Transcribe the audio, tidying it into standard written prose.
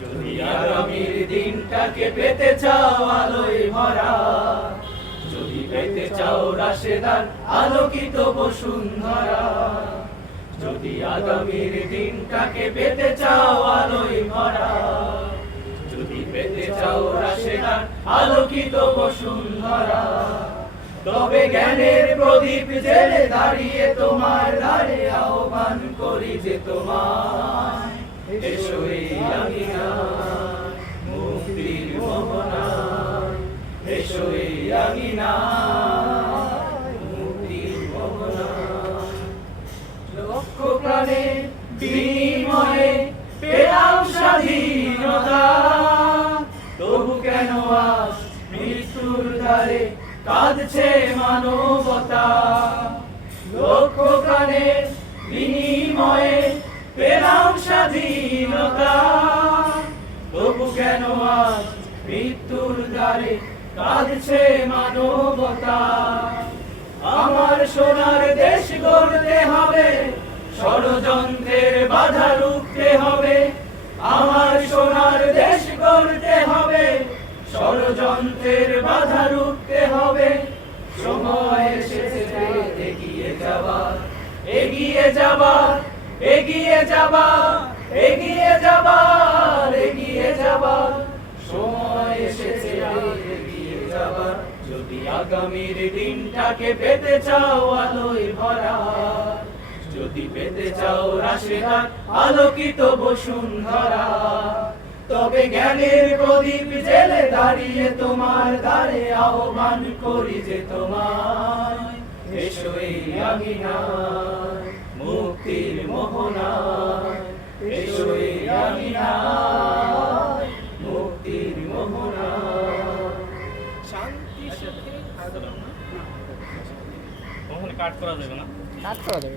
যদি আগামীর দিনটাকে পেতে চাও আলোয় ভরা, যদি পেতে চাও রাশেদার আলোকিত বসুন্ধরা, যদি আগামীর দিনটাকে পেতে চাও আলোয় ভরা, যদি পেতে চাও রাশেদার আলোকিত বসুন্ধরা, তবে জ্ঞানের প্রদীপ জেলে দাঁড়িয়ে তোমার দ্বারে আহ্বান করি যে তোমায়, এসো এই আঙিনায় মুক্তির মোহনায়, এসো এই আঙিনায় মুক্তির মোহনায়। লক্ষ প্রাণে বিনিময়ে পেলাম স্বাধীনতা, তবু কেন আজ মৃত্যুর দ্বারে কাঁদছে মানবতা। লক্ষ প্রাণের বিনিময়ে পেলাম স্বাধীনতা, তবু কেন আজ মৃত্যুর দ্বারে কাঁদছে মানবতা। আমার সোনার দেশ গড়তে হবে, ষড়যন্ত্রের বাধা রুখতে হবে। আমার সোনার দেশ গড়তে হবে, ষড়যন্ত্রের বাধা রুখতে হবে। সময় এসেছে এগিয়ে যাবার, এগিয়ে যাবার, এগিয়ে যাবার, এগিয়ে যাবার, এগিয়ে যাবার। সময় এসেছে এগিয়ে যাবার। যদি আগামীর দিনটাকে পেতে চাও আলোয় ভরা, যদি পেতে চাও রাশেদার আলোকিত বসুন্ধরা, তবে জ্ঞানের প্রদীপ জেলে দাঁড়িয়ে তোমার দ্বারে আহ্বান করি যে তোমায়, এসো এই আঙিনায় মুক্তির মোহনায়, এসো এই আঙিনায় মুক্তির মোহনায়। শান্তি সুখে কখনো কাট করা যাবে না, কাজ করা যাবে।